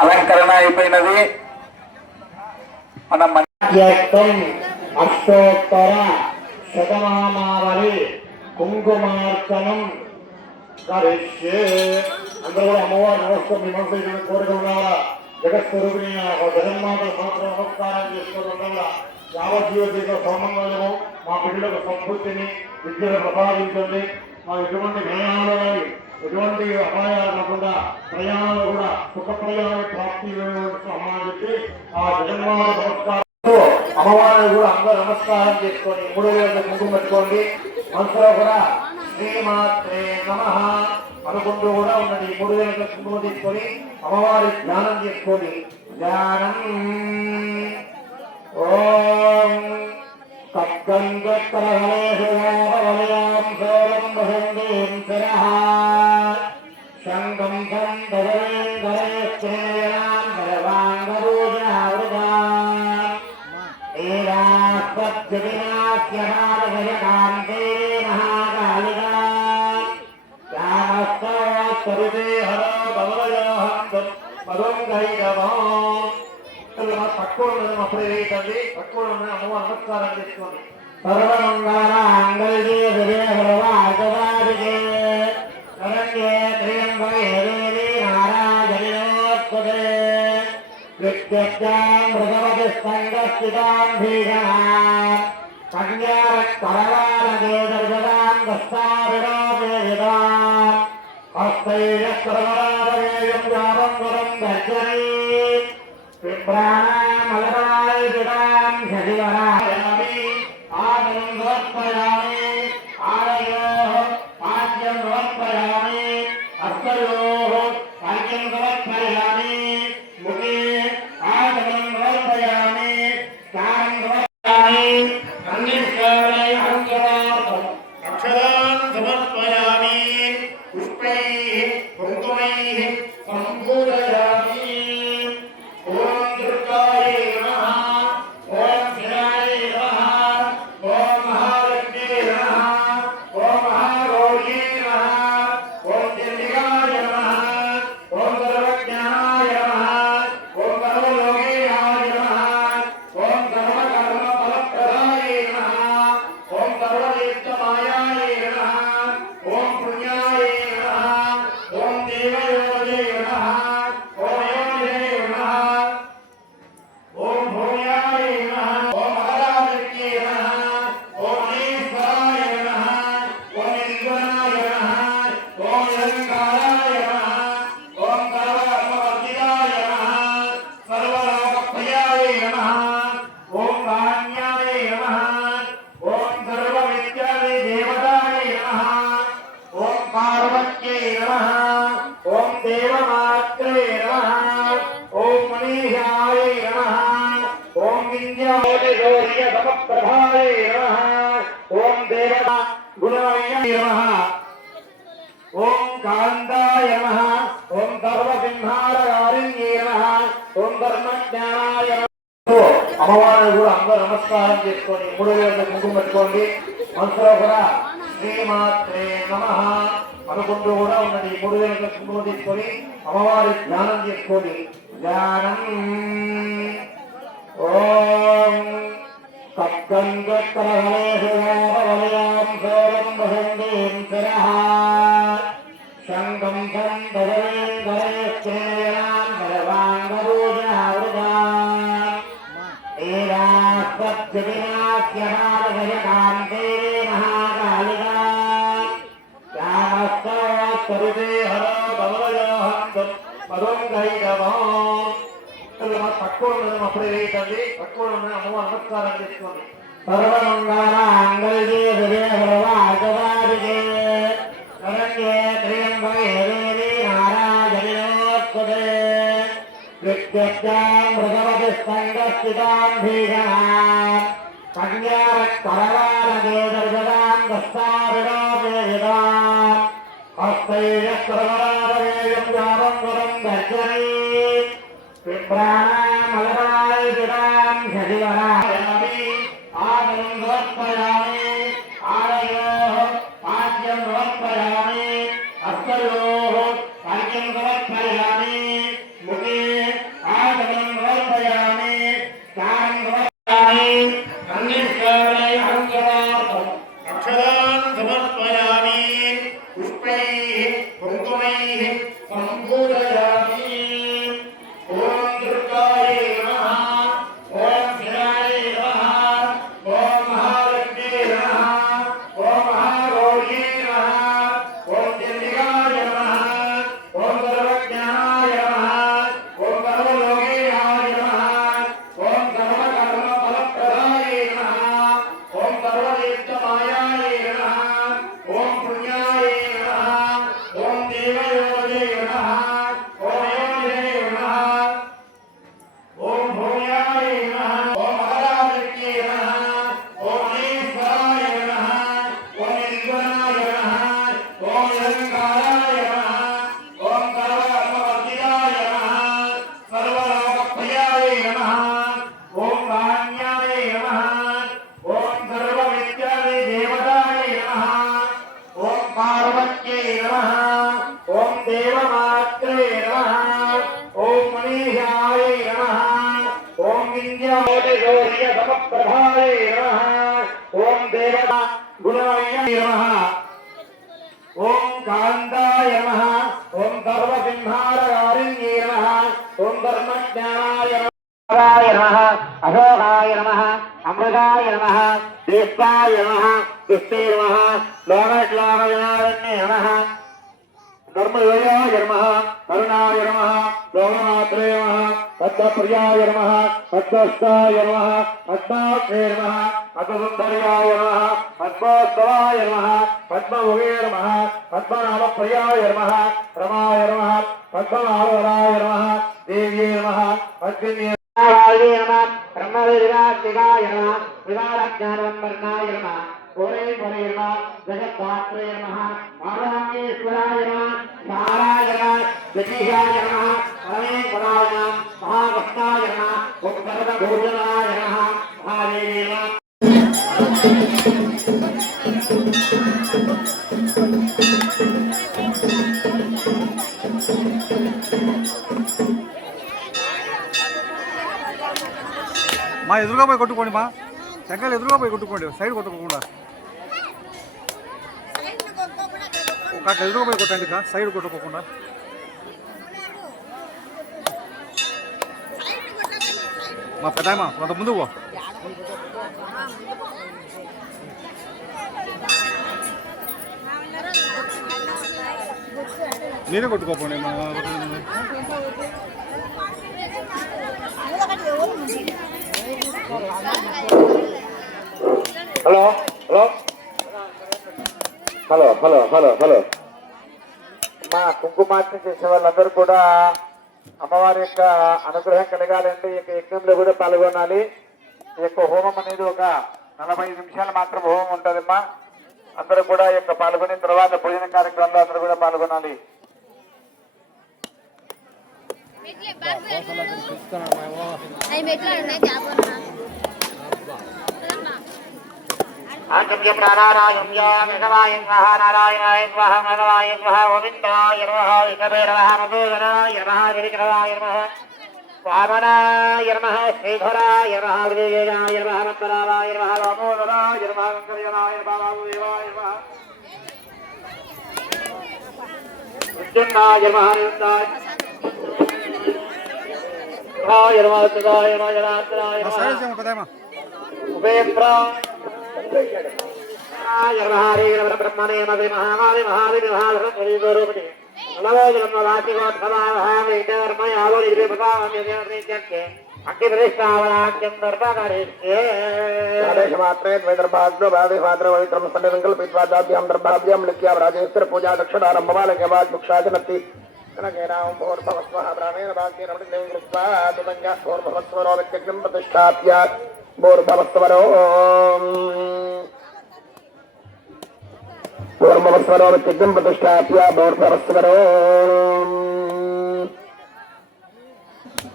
అలంకరణ అయిపోయినది. మన అష్టోత్తర శతనామావళి కుంకుమార్చనం కరిష్యే. అందరూ అమ్మవారి నమస్కారం మీ మనసు కోరిక ఉన్నారా? జగత్స్వరూపిణి జగన్మాత సంవత్సరం నమస్కారం చేసుకోవడం యావజ్జీవ జీవిత సౌమంగళము మా బిడ్డలకు సంస్కృతిని విద్యను ప్రసాదించండి. మా ఎటువంటి ప్రయాణాలు ఎటువంటి అపాయాలు కాకుండా ప్రయాణాలు కూడా సుఖ ప్రయాణ ప్రాప్తి అమ్మని చెప్పి ఆ జగన్మాత నమస్కారం అమ్మవారిని కూడా అందరూ నమస్కారం చేసుకొని 3 వేల కుంకుమ పెట్టుకోండి. మనసులో కూడా శ్రీమాత్రే నమః అనుకుంటూ కూడా ఉన్నది. 3 వేల కుంకుమ తీసుకొని అమ్మవారి ధ్యానం చేసుకోండి. ధ్యానం ఓం శంగం పట్టుకోండి. అప్పుడే వేయకండి. పట్టుకోండి. అమ్మ నమస్కారం చేసుకోండి. అమ్మవారిని కూడా అందరూ నమస్కారం చేసుకొని 3 వేల కుంకుమ పెట్టుకోండి. మనసులో కూడా శ్రీమాత్రే నమః అనుకుంటూ కూడా ఉన్నది. 3 వేల కుంకుమ తీసుకొని అమ్మవారి ధ్యానం చేసుకోండి. ధ్యానం ఓం శంగం పట్టుకోండి. అప్పుడే వేయకండి. పట్టుకోండి. అమ్మ నమస్కారం చేసుకోండి. ముఖే ఓం ధర్మజ్ఞానాయ నమః అశోకాయ నమః అమృతాయ నమః దీప్తాయ నమః దుష్టే నమః లోకవినాశన్నే నమః ధర్మయోగాయ నమః కరుణాయ నమః లోకమాత్రే నమః పద్మప్రియాయ నమః పద్మస్థాయ నమః పద్మాక్షే నమః పద్మసుందర్యాయ నమః పద్మోత్సవాయ నమః పద్మముగే నమః పద్మనాభప్రియాయ నమః రమాయ నమః పద్మనాభవరాయ నమః దేవ్యే నమః పద్మిన్యే నమః బ్రహ్మవిరాజిగాయ నమః విరాజ్ఞానవర్ణాయ నమః కోరేశ్వరే నమః జగద్ధాత్రే నమః మాధవాంగేశ్వరాయ నమః నారాయ నమః జగీషాయ నమః పరమేశ్వరాయ నమః మహాభక్తాయ నమః ఉత్తరభూషణాయ నమః మహాదేవే నమః మా ఎదురుగా పోయి కొట్టుకోండి మా చక్కలు ఎదురుగా పోయి కొట్టుకోండి సైడ్ కొట్టుకోకుండా ఒక ఎదురుగా పోయి కొట్టండి సైడ్ కొట్టుకోకుండా మా పెద్దాయమా కొంత ముందు పో మీరే కొట్టుకోపోండి మా hello hello hello hello hello hello మా కుంకుమార్చన చేసే వాళ్ళందరూ కూడా అమ్మవారి యొక్క అనుగ్రహం కలగాలంటే ఈ యొక్క యజ్ఞంలో కూడా పాల్గొనాలి. ఈ యొక్క హోమం అనేది ఒక 45 నిమిషాలు మాత్రం హోమం ఉంటుందమ్మా. అందరూ కూడా ఈ యొక్క పాల్గొన్న తర్వాత భోజన కార్యక్రమంలో అందరూ కూడా పాల్గొనాలి. ఆచమ్యం నారాయణం యామిషవాయ స్వహ నారాయణాయ స్వహ భగవాయ స్వహ గోవిందాయ నమః వికవేరవః మధుసూదనాయ నమః గిరికరాయ నమః వామనాయ నమః శ్రీధరాయ నమః విజయాయ నమః మంత్రాయ నమః రామోదరాయ నమః వెంకటేశాయ నమః బాబాయ నమః మృత్యుంజయాయ నమః నిత్యాయ నమః సదాయ నమః జనార్దనాయ నమః ఉపేంద్రాయ హరే బ్రహ్మణే మదే మహామాది మహాదేవి మహాదేవి రాజేశ్వర పూజా దక్షిణారంభమాలక్షాజనతి ప్రతిష్టాప్య భూర్భవస్వరో పూర్వస్వరో విద్యం ప్రతిష్టాప్య భూర్భవస్వరో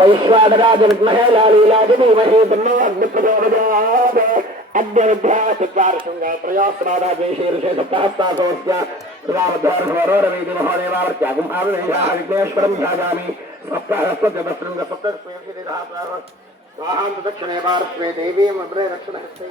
వైశ్వానరాజ విద్మహే లాలీలాజ ధీమహి తన్నో అగ్ని ప్రచోదయాత్ అద్య విద్యాచత్వారశృంగా త్రయోస్రాజేశీర్షే సప్తహస్తాసోస్య రామధ్వారవరోరవీతి మహోదేవావర్త్యాగం ఆవివేశా విఘ్నేశ్వరం ధ్యాయామి సప్తహస్తశృంగ स्वाहांत दक्षिणे पार्श्वे देवी मद्रे रक्षणहस्ते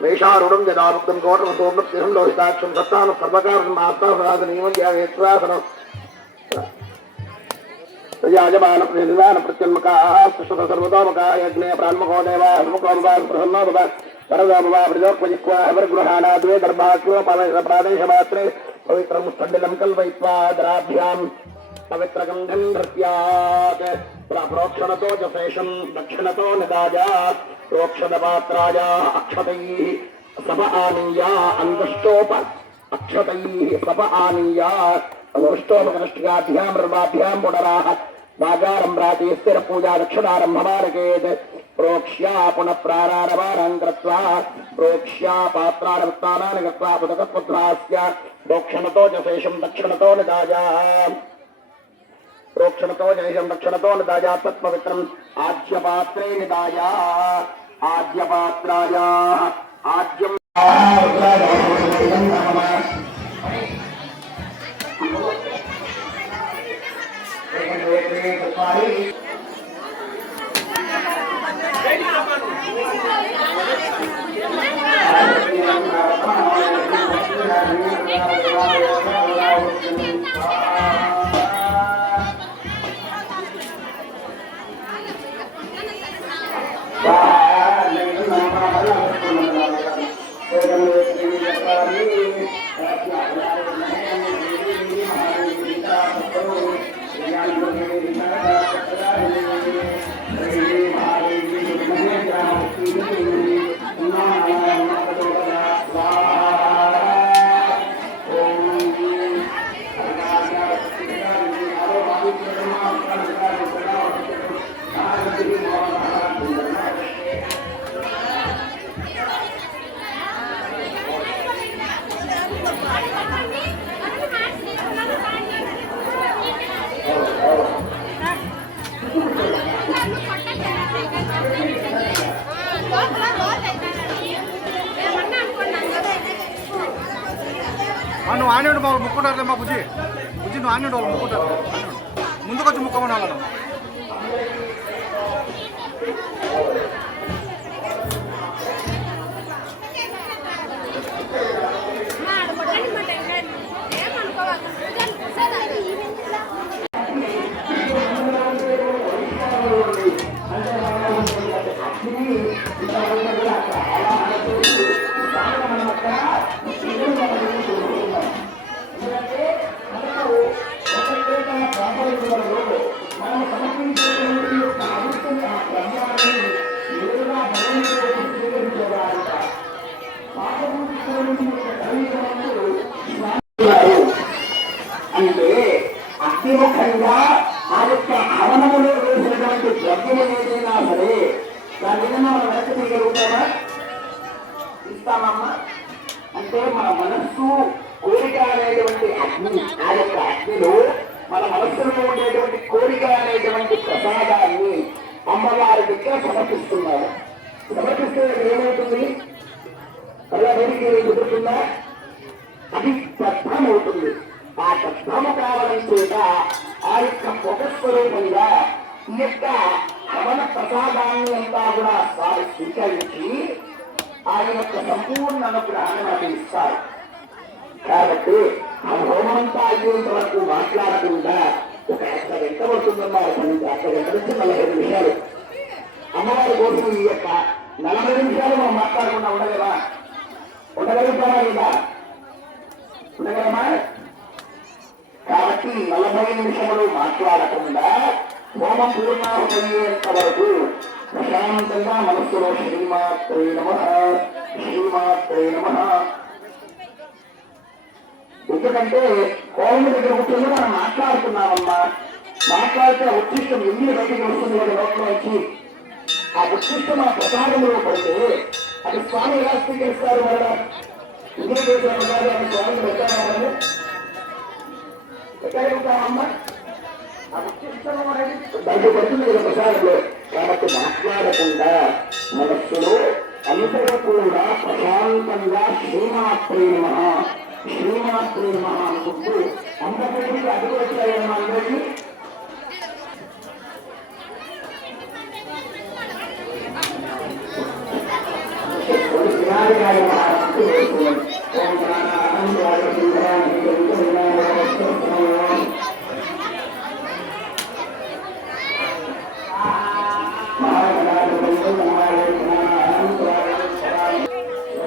वेषारूढं जडामुक्तं कोटमसोमृत्युं लोहिताक्षं सत्तानं सर्वकारं मात्तासनादनीयं ध्यायेत्वासनं याजमानप्रतिदानप्रत्यन्मकाः सुषत सर्वतोमुखाः यज्ञे प्रान्मुखो देवाः मुखोमुखाः प्रसन्नो भव वरदो भव वृजोक्वजिह्वा हविर्गृहाणाद्वे दर्भाक्यो प्रादेशमात्रे पवित्रं स्थण्डिलं कल्पयित्वा दराभ्याम् पवित्रगन्धं धृत्यात् प्रोक्षणतो च शेषं दक्षिणतो निदाजा प्रोक्षणपात्राया अक्षतैः सप आनीय अङ्गुष्टोप अक्षतैः सप आनीय अङ्गुष्टोपकनिष्ठिकाभ्यां रवाभ्यां पुनराः वाजारं राजे स्थिरपूजा दक्षिणारम्भमानकेत् प्रोक्ष्या पुनः प्राणारवारं कृत्वा प्रोक्ष्या पात्रारवत्तानानि कृत्वा पुतकपुत्रास्य प्रोक्षणतो च शेषं दक्षिणतो निदाजा प्रोक्षणतो जयशं दक्षिणतो निदाया तत्पवित्रम् आज्यपात्रे निदाया आज्यपात्राया आज्यं నువ్వు ఆనేడు బాబు ముక్కుంటారులే మా బుజ్జి బుజ్జి నువ్వు ఆనేడు వాళ్ళు ముక్కుంటారు ముందుకొచ్చి ముక్కమని వాళ్ళను అంటే అతిముఖంగా ఆ యొక్క హవనములో వేసినటువంటి ద్రవ్యము ఏదైనా సరే దాని మీద మనం వెనక్కి తీయగలుగుతామా ఇస్తామమ్మా అంటే మన మనస్సు కోరిక అనేటువంటి అగ్ని ఆ యొక్క అగ్నిలో మన మనస్సులో ఉండేటువంటి కోరిక అనేటువంటి ప్రసాదాన్ని అమ్మవారి దగ్గర సమర్పిస్తున్నారు. సమర్పిస్తే ఏమవుతుంది? కళ్ళ వేడికి కుదురుతుందా? అది దగ్ధమవుతుంది. ఆ దగ్ధము కావడం చేత ఆ యొక్క పొగస్వరూపంగా ఈ యొక్క హవన ప్రసాదాన్ని అంతా కూడా వారు స్వీకరించి ఆయన యొక్క సంపూర్ణ అనుగ్రహాన్ని మనకు ఇస్తారు. కాబట్టి ఆ హోమంతా అయ్యేంత వరకు మాట్లాడకుండా ఒక అర్ధ గంట పడుతుందన్నారు. అర్ధ గంట నుంచి 45 నిమిషాలు అమ్మవారి కోసం ఈ యొక్క 40 నిమిషాలు మనం మాట్లాడకుండా ఉండగలమా? ఉండగలుగుతామా లేదా? ఉండగలమా? కాబట్టి 40 నిమిషములు మాట్లాడకుండా హోమం పూర్ణాహుతయ్యేంత వరకు ప్రశాంతంగా మనస్సులో శ్రీమాత్రే నమః శ్రీమాత్రే నమః. ఎందుకంటే హోమం దగ్గర కూర్చొని మనం మాట్లాడుతున్నామమ్మా. మాట్లాడితే ఉచ్చిష్టం ఎన్ని బయటికి వస్తుంది కదా లోపల వచ్చి. ఆ ఉచ్చిష్టం ఆ ప్రసాదంలో పడితే అది స్వామి ఎలా స్వీకరిస్తారు? మళ్ళా ఇందులో చేసే ప్రసాదాన్ని స్వామిని పెట్టామని పెట్టగలుగుతామమ్మా. ఆ ఉచ్చిష్టం అనేది దాంట్లో పడుతుంది కదా ప్రసాదంలో. కాబట్టి మాట్లాడకుండా మనస్సులో అంతగా కూడా ప్రశాంతంగా శ్రీమాత్రే నమః శ్రీమాత్రే నమః అనుకుంటూ అందరికీ అడుగు వచ్చాయమ్మా. అందరికీ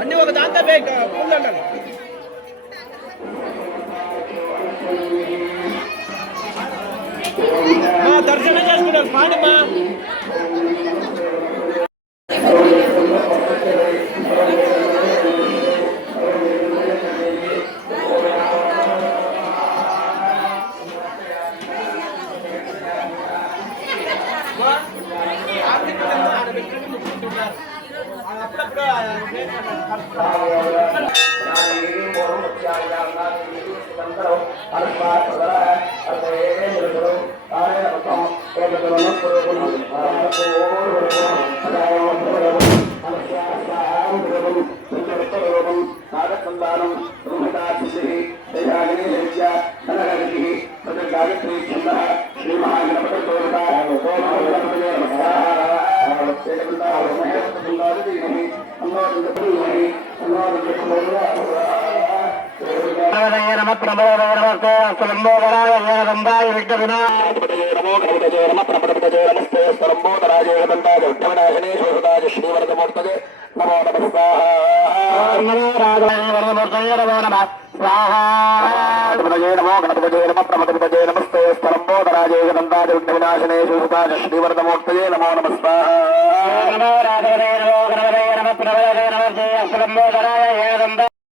అన్ని ఒక దాంతో ముందండి. దర్శనం చేసుకున్నారు పాడిమా. శ్రీవర్ధమూర్తయే నమో నమః స్వాహా.